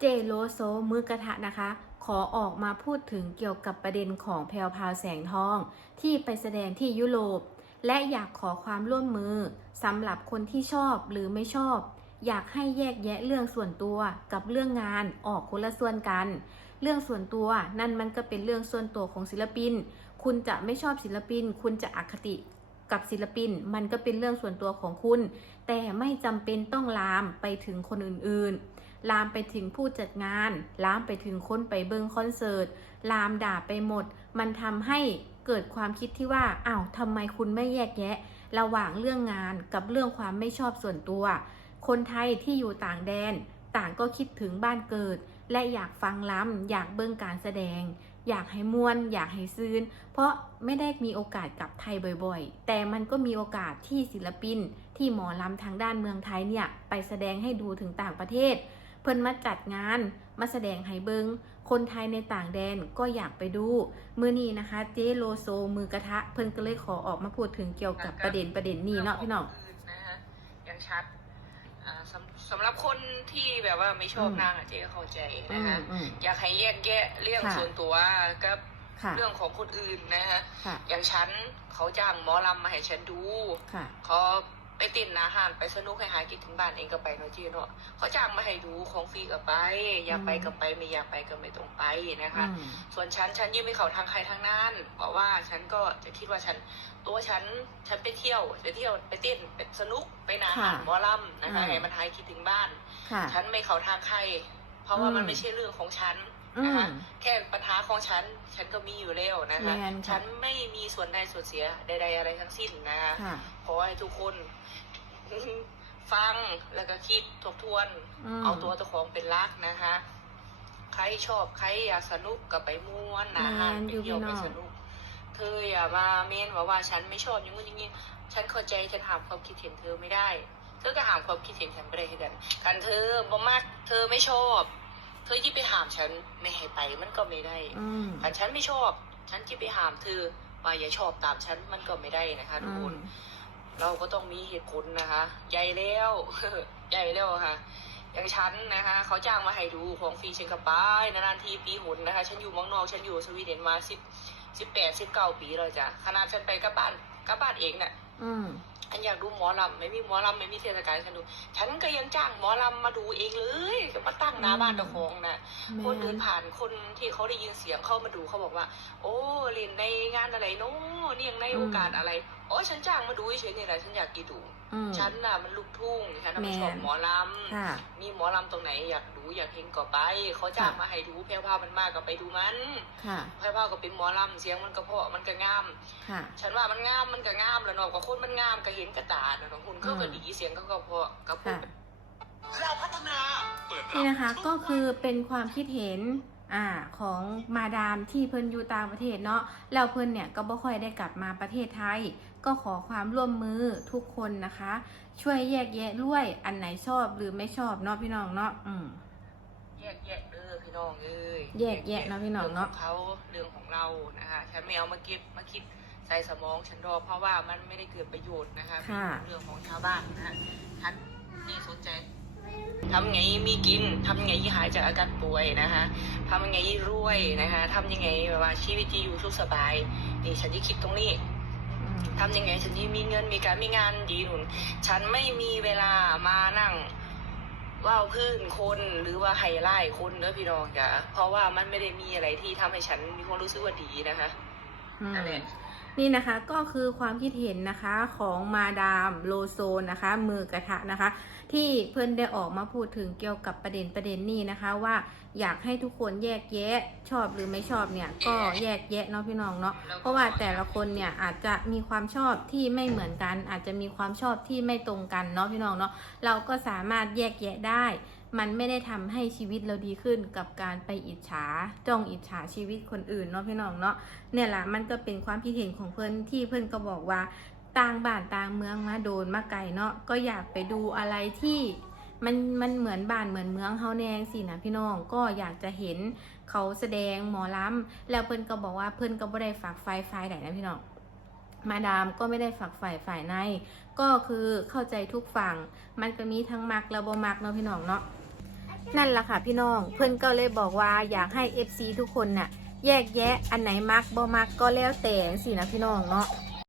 เจโลโซมือกระทะนะคะ ขอออกมาพูดถึงเกี่ยวกับประเด็นของแพรวพราวแสงทอง ที่ไปแสดงที่ยุโรป และอยากขอความร่วมมือสำหรับคนที่ชอบหรือไม่ชอบ อยากให้แยกแยะเรื่องส่วนตัวกับเรื่องงานออกคนละส่วนกัน เรื่องส่วนตัวนั่นมันก็เป็นเรื่องส่วนตัวของศิลปิน คุณจะไม่ชอบศิลปิน คุณจะอคติกับศิลปิน มันก็เป็นเรื่องส่วนตัวของคุณ แต่ไม่จำเป็นต้องลามไปถึงคนอื่นๆ ลามไปถึงผู้จัดงาน ลามไปถึงคนไปเบิงคอนเสิร์ต ลามด่าไปหมด มันทำให้เกิดความคิดที่ว่าอ้าวทำไมคุณไม่แยกแยะ ระหว่างเรื่องงานกับเรื่องความไม่ชอบส่วนตัว คนไทยที่อยู่ต่างแดน ต่างก็คิดถึงบ้านเกิด และอยากฟังล้ำอยากเบิ่งการแสดง อยากให้มวน อยากให้ซื้น เพราะไม่ได้มีโอกาสกลับไทยบ่อยๆ แต่มันก็มีโอกาสที่ศิลปิน ที่หมอลำทางด้านเมืองไทยเนี่ยไปแสดงให้ดูถึงต่างประเทศ เพิ่นมาจัดงานมาแสดงให้เบิงคนไทยในต่างแดนก็อยากไปดูมือนี้นะคะ เจโลโซมือกระทะ เพิ่นก็เลยขอออกมาพูดถึงเกี่ยวกับประเด็นประเด็นนี้เนาะพี่น้องอื่นนะฮะอย่างชัดอ่าสำสำหรับคนที่แบบว่าไม่ชอบอืมนางอะเจ๊ก็เข้าใจอืนะมฮะอืมอยากให้แยกแยะเรื่องค่ะส่วนตัวกับค่ะเรื่องของคนอื่นนะฮะค่ะอย่างฉันเขาจ้างหมอลำมาให้ฉันดูค่ะเขา ไปติดอาหารไปสนุกให้หายคิดถึงบ้านเองก็ไปเนาะเจีเนาะเขาจ้างมาให้ดูของฟรีก็ไป อยากไปก็ไปไม่อยากไปก็ไม่ต้องไปนะคะ อืม ส่วนฉันฉันยื่นไม่เขาทางใครทางนั้นเพราะว่าฉันก็จะคิดว่าฉันตัวฉันฉันไปเที่ยวไปเที่ยวไปเต้นไปสนุกไปนาหารค่ะหมอลำนะคะอืม ให้มันหายคิดถึงบ้าน ค่ะ ฉันไม่เขาทางใคร เพราะว่าอืม มันไม่ใช่เรื่องของฉันอื นะมคะแค่ปัญหาของฉัน ฉันก็มีอยู่แล้วนะคะแม่นค่ะฉันไม่มีส่วนใดส่วนเสียใดๆอะไรทั้งสิ้นนะคะค่ะขอให้ทุกคนฟังแล้วก็คิดทบทวนมเอาตัวเจ้าของเป็นหลักนะคะ ใครชอบใครอยากสนุกก็ไปม่วนนะแม่ฮะนไปอยู่เที่ยวพี่ไปน้องสนุก เธออย่ามาเมนว่าว่าฉันไม่ชอบอย่างงู้นอย่างนี้ ฉันเข้าใจฉันถามความคิดเห็นเธอไม่ได้ เธอก็ถามความคิดเห็นฉันไม่ได้เหมือนกันการเธอบ่มากเธอไม่ชอบ เธอยิ่ไปหามฉันไม่ให้ไปมันก็ไม่ได้อืมถ้าฉันไม่ชอบ ฉันจะไปหามเธอว่าอย่าชอบตามฉันมันก็ไม่ได้นะคะทุกอืคมนเราก็ต้องมีเหตุผลนะคะ ใหญ่แล้วใหญ่แล้วค่ะ อย่างฉันนะคะ เขาจ้างมาให้ดูของฟรีเชนกับป้ายนานๆทีปีหนนะคะ ฉันอยู่เมืองนอก ฉันอยู่สวีเดนมาสิบสิบแปดสิบเก้าปีแล้วจ้ะขนาดฉันไปกับบ้านกับบ้านเองเนี่ย อืมฉันอยากดูหมอลำไม่มีหมอลำไม่มีเทศกาลให้ฉันดู ฉันก็ยังจ้างหมอลำมาดูเองเลยก็มาตั้งหน้าบ้านตะคองนะแม่คนเดินผ่านคนที่เขาได้ยินเสียงเข้ามาดูเขาบอกว่า โอ้เล่นในงานอะไรเนาะ เรียงในโอกาสอะไรอ๋อฉันจ้างมาดูเฉยๆนี่แหละฉันอยากกีดูอืมฉันน่ะมันลูกทุ่งฉันน่ะมันแม่ชอบหมอลำค่ะมีหมอลำตรงไหนอยากดูอยากเห็นก็ไปเขาจ้างมาให้ดูแพรวพราวมันมากก็ไปดูมันค่ะแพรวพราวก็เป็นหมอลำเสียงมันก็เพราะมันก็งามค่ะฉันว่ามันงามมันก็งามแหล้วเนาะก็คนมันงามก็เห็นกระตาเนาะหุ่นเขาก็ดีเสียงเขาก็เพราะก็พูดค่ะเราพัฒนาเปิดรับนี่นะคะก็คือเป็นความคิดเห็น อ่าของมาดามที่เพิ่นอยู่ต่างประเทศเนาะแล้วเพิ่นเนี่ยก็บ่ค่อยได้กลับมาประเทศไทย ก็ขอความร่วมมือทุกคนนะคะ ช่วยแยกแยะด้วยอันไหนชอบหรือไม่ชอบเนาะพี่น้องเนาะอืมแยกแยะเด้อพี่น้องเอ้ยแยกแยะเนาะพี่น้องเนาะรื่องของเขาเรื่องของเรานะคะฉันไม่เอามาเก็บมาคิดใส่สมองฉันดอกเพราะว่ามันไม่ได้เกิดประโยชน์นะคะค่ะเรื่องของชาวบ้านนะคะฉันนี่สนใจทำไงมีกินทำไงหายจากอาการป่วยนะคะ ทำยังไงรวยนะคะทำยังไงแบบว่าชีวิตที่อยู่สุขสบายนี่ฉันจะคิดตรงนี้อืมทำยังไงฉันจะมีเงินมีการมีงานดีหนุนฉันไม่มีเวลามานั่งว่าวพื้นคนหรือว่าไฮไลท์คนเด้อพี่น้องจ้ะเพราะว่ามันไม่ได้มีอะไรที่ทำให้ฉันมีความรู้สึกว่าดีนะคะอืมนั่นแหละ นี่นะคะก็คือความคิดเห็นนะคะของมาดามโลโซนะคะ มือกระทะนะคะ ที่เพื่อนได้ออกมาพูดถึงเกี่ยวกับประเด็นประเด็นนี้นะคะ ว่าอยากให้ทุกคนแยกแยะชอบหรือไม่ชอบเนี่ยก็แยกแยะเนาะพี่น้องเนาะเพราะว่าแต่ละคนเนี่ยอาจจะมีความชอบที่ไม่เหมือนกัน อาจจะมีความชอบที่ไม่ตรงกันเนาะพี่น้องเนาะเราก็สามารถแยกแยะได้ มันไม่ได้ทำให้ชีวิตเราดีขึ้นกับการไปอิจฉาจ้องอิจฉาชีวิตคนอื่นเนาะพี่น้องเนาะเนี่ยแหละมันก็เป็นความคิดเห็นของเพื่อนที่เพื่อนก็บอกว่าต่างบ้านต่างเมืองมาโดนมาไกลเนาะก็อยากไปดูอะไรที่มันมันเหมือนบ้านเหมือนเมืองเฮาแนงสินะพี่น้องก็อยากจะเห็นเขาแสดงหมอลำแล้วเพื่อนก็บอกว่าเพื่อนก็ไม่ได้ฝากไฟไฟไหนนะพี่น้องมาดามก็ไม่ได้ฝักฝ่ายฝ่ายใน ก็คือเข้าใจทุกฝั่ง มันก็มีทั้งมักและบ่มักเนาะพี่น้องเนาะ นั่นล่ะค่ะพี่น้อง เพื่อนก็เลยบอกว่าอยากให้ FC ทุกคนน่ะ แยกแยะอันไหนมักบ่มักก็แล้วแต่สินะพี่น้องเนาะ